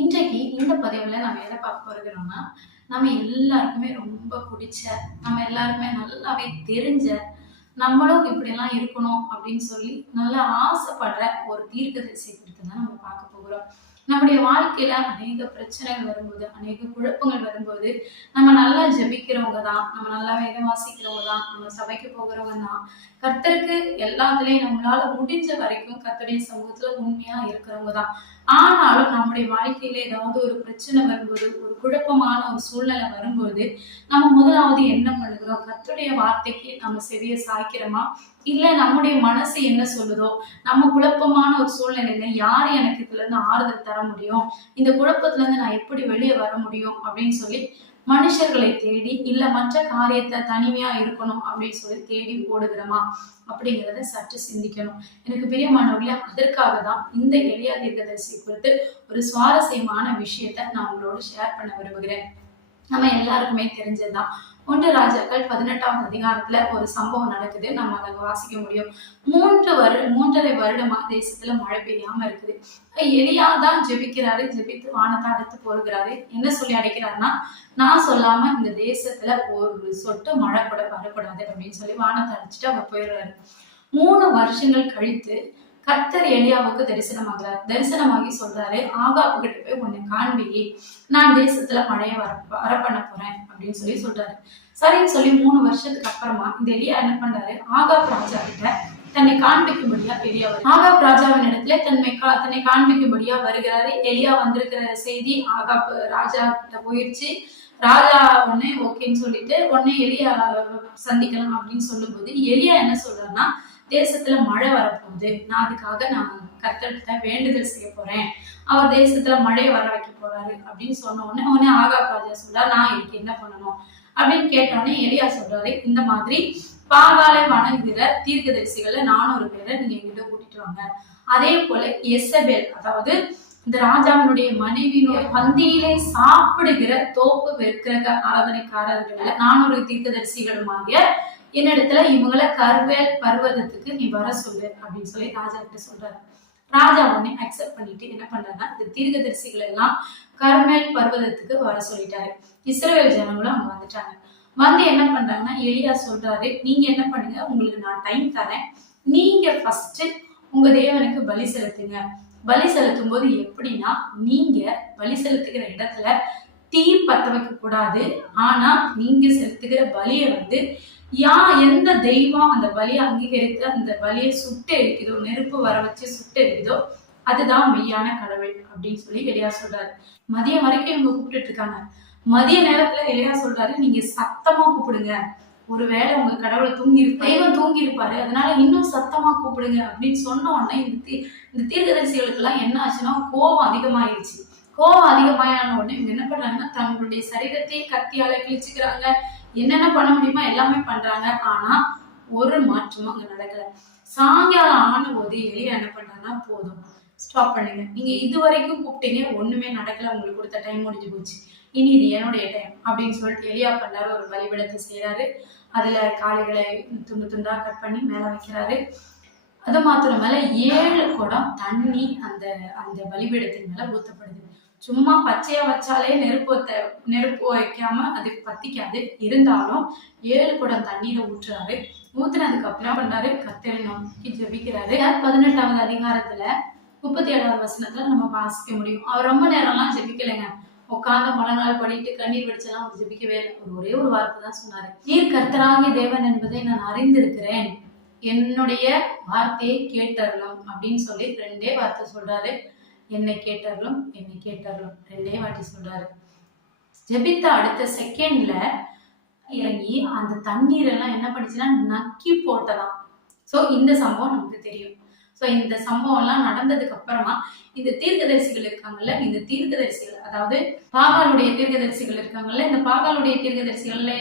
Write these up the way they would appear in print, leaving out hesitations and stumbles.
இன்றைக்கு இந்த பதிவுல நம்ம எதை பார்க்க போறோம்னா, நம்ம எல்லாருக்குமே ரொம்ப பிடிச்ச, நம்ம எல்லாருக்குமே நல்லாவே தெரிஞ்ச, நம்மளும் இப்படியெல்லாம் இருக்கணும் அப்படின்னு சொல்லி நல்லா ஆசைப்படுற ஒரு தீர்க்கதரிசியை குறித்து தான் நம்ம பார்க்க போகிறோம். நம்முடைய வாழ்க்கையில அநேக பிரச்சனைகள் வரும்போது, அநேக குழப்பங்கள் வரும்போது, நம்ம நல்லா ஜெபிக்கிறவங்க தான், நம்ம நல்லா வேதம் வாசிக்கிறவங்க தான், நம்ம சபைக்கு போகிறவங்க தான், கர்த்தருக்கு எல்லாத்துலயும் நம்மளால முடிஞ்ச வரைக்கும் கர்த்தருடைய சமூகத்துல உண்மையா இருக்கிறவங்க தான். ஆனாலும் நம்முடைய வாழ்க்கையில ஏதாவது ஒரு பிரச்சனை வரும்போது, ஒரு குழப்பமான ஒரு சூழ்நிலை வரும்போது, நம்ம முதலாவது என்ன பண்ணுகிறோம்? கர்த்தருடைய வார்த்தைக்கு நம்ம செவிய சாய்க்கிறோமா? இல்ல நம்முடைய மனசு என்ன சொல்லுதோ, நம்ம குழப்பமான ஒரு சூழ்நிலையில யார் எனக்கு இதுல இருந்து ஆறுதல் தர முடியும், இந்த குழப்பத்துல இருந்து நான் எப்படி வெளியே வர முடியும் அப்படின்னு சொல்லி மனுஷர்களை தேடி, இல்ல மற்ற காரியத்தை தனிமையா இருக்கணும் அப்படின்னு சொல்லி தேடி போடுகிறோமா அப்படிங்கிறத சற்று சிந்திக்கணும். எனக்கு பிரியமானவர்களே, அதற்காக தான் இந்த எளியா தீர்க்கதரிசி குறித்து ஒரு சுவாரஸ்யமான விஷயத்த நான் உங்களோட ஷேர் பண்ண விரும்புகிறேன். நம்ம எல்லாருக்குமே தெரிஞ்சதுதான். 1 ராஜாக்கள் 18ஆம் அதிகாரத்துல ஒரு சம்பவம் நடக்குது. நம்ம அதை வாசிக்க முடியும். 3.5 வருடமா தேசத்துல மழை பெய்யாம இருக்குது. எலியா தான் ஜெபிக்கிறாரு. ஜெபித்து வானத்தை அடைத்து போடுகிறாரு. என்ன சொல்லி அடைக்கிறாருன்னா, நான் சொல்லாம இந்த தேசத்துல ஒரு சொட்டு மழை கூட வரக்கூடாது அப்படின்னு சொல்லி வானத்தை அடைச்சிட்டு அவர் போயிடுறாரு. 3 வருஷங்கள் கழித்து கர்த்தர் எலியாவுக்கு தரிசனமாகி சொல்றாரு, ஆகாப்பு கிட்ட போய் உன்னை காண்பி, நான் தேசத்துல மழையை வர பண்ண போறேன் அப்படின்னு சொல்லி சொல்றாரு. சரின்னு சொல்லி 3 வருஷத்துக்கு அப்புறமா இந்த எலியா என்ன பண்றாரு, ஆகாப் ராஜா கிட்ட தன்னை காண்பிக்கும்படியா ஆகாப் ராஜாவின் இடத்துல தன்னை காண்பிக்கும்படியா வருகிறாரு. எலியா வந்திருக்கிற செய்தி ஆகாப் ராஜா கிட்ட போயிடுச்சு. ராஜா உடனே ஓகேன்னு சொல்லிட்டு உடனே எலியா சந்திக்கலாம் அப்படின்னு சொல்லும் போது, எலியா என்ன சொல்றாருன்னா, தேசத்துல மழை வரப்போகுது, நான் அதுக்காக நான் கர்த்தர்கிட்ட வேண்டுதல் செய்ய போறேன், அவர் தேசத்துல மழையை வர வைக்க போறாரு அப்படின்னு சொன்ன உடனே ஆகாப் ராஜா சொல்றாரு, நான் இதுக்கு என்ன பண்ணணும் அப்படின்னு கேட்டோடனே எலியா சொல்றாரு, இந்த மாதிரி பாகாலை வணங்குகிற தீர்க்கதரிசிகள்ல 400 பேரை நீங்க எங்கிட்ட கூட்டிட்டு வாங்க. அதே போல எசபேல், அதாவது இந்த ராஜாவினுடைய மனைவியினுடைய பந்தியிலே சாப்பிடுகிற தோப்பு விற்கிற ஆராதனைக்காரர்கள் 400 தீர்க்கதரிசிகளுமாகிய என்னிடத்துல இவங்களை கர்வேல் பர்வதத்துக்கு நீ வர சொல்லு அப்படின்னு சொல்லி ராஜா கிட்ட சொல்றாரு. ராஜா உடனே அக்செப்ட் பண்ணிட்டு என்ன பண்றாருன்னா, இந்த தீர்க்கதரிசிகள் எல்லாம் கர்மேல் பர்வதத்துக்கு வர சொல்லிட்டாரு. இஸ்ரவேல் ஜனங்களும் அங்க வந்துட்டாங்க. வந்து என்ன பண்றாங்கன்னா, எலியா சொல்றாரு, நீங்க என்ன பண்ணுங்க, உங்களுக்கு நான் டைம் தரேன், நீங்க ஃபர்ஸ்ட் உங்க தேவனுக்கு பலி செலுத்துங்க. பலி செலுத்தும் போது எப்படின்னா, நீங்க பலி செலுத்துகிற இடத்துல தீ பத்த வைக்க கூடாது. ஆனா நீங்க செலுத்துகிற பலியை எந்த தெய்வம் அந்த பலியை அங்கீகரித்து அந்த பலியை சுட்டு இருக்குதோ, நெருப்பு வர வச்சு சுட்டு இருக்குதோ, அதுதான் மெய்யான கடவுள் அப்படின்னு சொல்லி எலியா சொல்றாரு. மதியம் வரைக்கும் இவங்க கூப்பிட்டு இருக்காங்க. மதிய நேரத்துல எலியா சொல்றாரு, நீங்க சத்தமா கூப்பிடுங்க, ஒருவேளை உங்க கடவுளை தெய்வம் தூங்கி இருப்பாரு, அதனால இன்னும் சத்தமா கூப்பிடுங்க அப்படின்னு சொன்ன உடனே இந்த தீர்க்கதரிசிகளுக்கு எல்லாம் என்ன ஆச்சுன்னா, கோபம் அதிகமாயிருச்சு. கோபம் அதிகமான உடனே இவங்க என்ன பண்றாங்கன்னா, தங்களுடைய சரீரத்தை கத்தியால கிழிச்சுக்கிறாங்க, என்னென்ன பண்ண முடியுமா எல்லாமே பண்றாங்க. ஆனா ஒரு மாற்றமும் அங்க நடக்கல. சாயங்காலம் ஆன போது எலியா என்ன பண்றாங்கன்னா, போதும், ஸ்டாப் பண்ணுங்க, நீங்க இது வரைக்கும் கூப்பிட்டீங்க, ஒண்ணுமே நடக்கல, உங்களுக்கு கொடுத்த டைம் முடிஞ்சு போச்சு, இனி இது என்னுடைய டைம் அப்படின்னு சொல்லிட்டு எலியா பண்ணாரு. ஒரு பலிபீடத்தை செய்யறாரு. அதுல காளைகளை துண்டு துண்டா கட் பண்ணி மேல வைக்கிறாரு. அது மாத்திரம் மேல 7 குடம் தண்ணி அந்த அந்த பலிபீடத்தின் மேல ஊத்தப்படுது. சும்மா பச்சையா வச்சாலே நெருப்பு வைக்காம அது பத்திக்காது. இருந்தாலும் 7 குடம் தண்ணீரை ஊற்றுறாரு. ஊத்துனதுக்கு அப்புறம் பண்றாரு, கர்த்தரை நோக்கி ஜெபிக்கிறாரு. 18ஆவது அதிகாரத்துல 37ஆவது வசனத்துல நம்ம வாசிக்க முடியும். அவர் ரொம்ப நேரம்லாம் ஜெபிக்கலைங்க. உட்கார்ந்து முழங்கால் படிட்டு கண்ணீர் வடிச்செல்லாம் அவர் ஜெபிக்கவே இல்லை. ஒரே ஒரு வார்த்தை தான் சொன்னாரு, நீர் கர்த்தராகிய தேவன் என்பதை நான் அறிந்திருக்கிறேன், என்னுடைய வார்த்தையை கேட்டறலாம் அப்படின்னு சொல்லி 2 வார்த்தை சொல்றாரு. என்னை கேட்டறலும், என்னை கேட்டறலும் 2 வாட்டி சொல்றாரு. ஜெபித்த அடுத்த செகண்ட்ல இறங்கி அந்த தண்ணீர் எல்லாம் என்ன பண்ணுச்சுன்னா நக்கி போட்டதாம். சோ இந்த சம்பவம் நமக்கு தெரியும். சோ இந்த சம்பவம் எல்லாம் நடந்ததுக்கு அப்புறமா இந்த தீர்க்கதரிசிகள் இருக்காங்கல்ல, இந்த தீர்க்கதரிசிகள், அதாவது பாகாலுடைய தீர்க்கதரிசிகள் இருக்காங்கல்ல, இந்த பாகாலுடைய தீர்க்கதரிசிகள்ல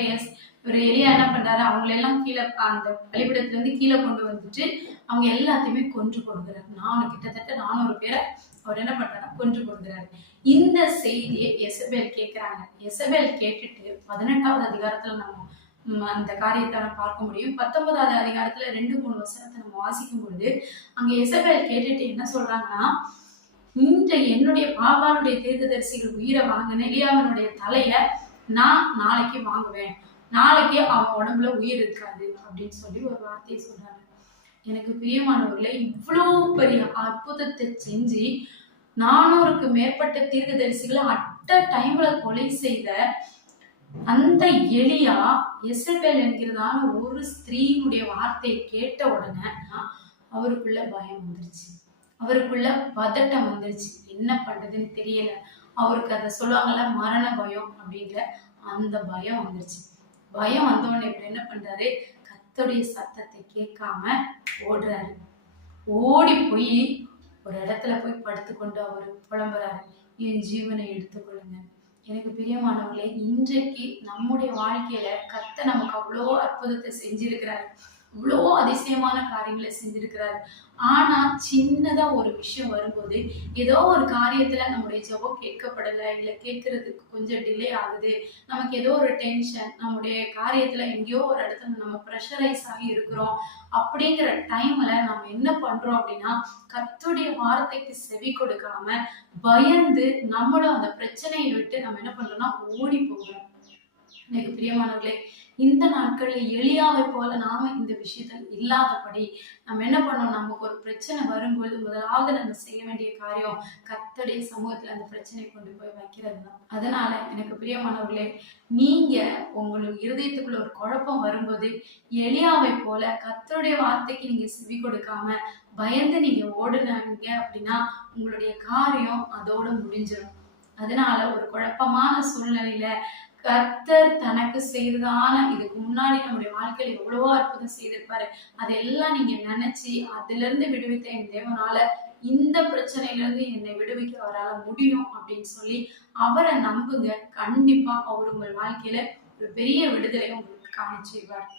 ஒரு எலியா என்ன பண்றாரு, அவங்களெல்லாம் கீழே அந்த பலிபீடத்துல இருந்து கீழே கொண்டு வந்துட்டு அவங்க எல்லாத்தையுமே கொன்று கொடுக்குறாரு. கிட்டத்தட்ட 400 பேரை அவர் என்ன பண்றாருன்னா கொன்று கொடுக்குறாரு. இந்த செய்தியை எசபேல் கேட்கிறாங்க. எசபேல் கேட்டுட்டு 18ஆவது அதிகாரத்துல நம்ம அந்த காரியத்தை நம்ம பார்க்க முடியும். 19ஆவது அதிகாரத்துல 2-3 வசனத்தை நம்ம வாசிக்கும் பொழுது அங்க எசபேல் கேட்டுட்டு என்ன சொல்றாங்கன்னா, இந்த என்னுடைய பாகாலுடைய தீர்க்கதரிசிகள் உயிரை வாங்கின எலியாவினுடைய தலைய நான் நாளைக்கு வாங்குவேன், நாளைக்கு அவன் உடம்புல உயிர் இருக்காது அப்படின்னு சொல்லி ஒரு வார்த்தையை சொல்றாங்க. எனக்கு பிரியமானவர்களே, இவ்வளோ பெரிய அற்புதத்தை செஞ்சு 400க்கு மேற்பட்ட தீர்க்கதரிசிகளை அட்ட டைம்ல கொலை செய்த அந்த எலியா எசபேல் என்கிறதான ஒரு ஸ்திரீனுடைய வார்த்தையை கேட்ட உடனே அவருக்குள்ள பயம் வந்துருச்சு, அவருக்குள்ள பதட்டம் வந்துருச்சு. என்ன பண்றதுன்னு தெரியல. அவருக்கு அதை சொல்லுவாங்கல்ல மரண பயம் அப்படிங்கிற அந்த பயம் வந்துருச்சு. பயம் வந்தோடனே இப்ப என்ன பண்றாரு, கர்த்தருடைய சத்தத்தை கேட்காம ஓடுறாரு. ஓடி போய் ஒரு இடத்துல போய் படுத்துக்கொண்டு அவர் புலம்புறாரு, என் ஜீவனை எடுத்துக்கொள்ளுங்க. எனக்கு பிரியமானவர்களே, இன்றைக்கு நம்முடைய வாழ்க்கையில கர்த்தர் நமக்கு அவ்வளோ அற்புதத்தை செஞ்சிருக்கிறாரு, இவ்வளோ அதிசயமான காரியங்களை செஞ்சிருக்கிறாரு. ஆனா சின்னதா ஒரு விஷயம் வரும்போது, ஏதோ ஒரு காரியத்துல நம்முடைய ஜெபம் கேட்கப்படலை, இல்ல கேட்கறதுக்கு கொஞ்சம் டிலே ஆகுது, நமக்கு ஏதோ ஒரு டென்ஷன், நம்முடைய காரியத்துல எங்கேயோ ஒரு இடத்துல நம்ம ப்ரெஷரைஸ் ஆகி இருக்கிறோம் அப்படிங்கிற டைம்ல நம்ம என்ன பண்றோம் அப்படின்னா, கர்த்தருடைய வார்த்தைக்கு செவி கொடுக்காம பயந்து நம்மளும் அந்த பிரச்சனையை விட்டு நம்ம என்ன பண்றோம்னா ஓடி போகிறோம். எனக்கு பிரியமானவர்களே, இந்த நாட்கள்ல எலியாவை போல நாம இந்த விஷயத்தில் இல்லாதபடி நம்ம என்ன பண்ணோம், நமக்கு ஒரு பிரச்சனை வரும்பொழுது முதலாவது நம்ம செய்ய வேண்டிய காரியம் கர்த்தருடைய சமூகத்துல அந்த பிரச்சனையை கொண்டு போய் வைக்கிறது தான். அதனால எனக்கு பிரியமானவர்களே, நீங்க உங்களுக்கு இருதயத்துக்குள்ள ஒரு குழப்பம் வரும்போது எலியாவை போல கர்த்தருடைய வார்த்தைக்கு நீங்க செவி கொடுக்காம பயந்து நீங்க ஓடுனாங்க அப்படின்னா உங்களுடைய காரியம் அதோட முடிஞ்சிடும். அதனால ஒரு குழப்பமான சூழ்நிலையில கர்த்தர் தனக்கு செய்ததான இதுக்கு முன்னாடி நம்முடைய வாழ்க்கையில எவ்வளவோ அற்புதம் செய்திருப்பாரு, அதெல்லாம் நீங்க நினைச்சு அதுல இருந்து விடுவித்த என் தேவனால இந்த பிரச்சனையில இருந்து என்னை விடுவிக்க அவரால் முடியும் அப்படின்னு சொல்லி அவரை நம்புங்க. கண்டிப்பா அவர் உங்கள் வாழ்க்கையில ஒரு பெரிய விடுதலை உங்களுக்கு காணிச்சிருவார்.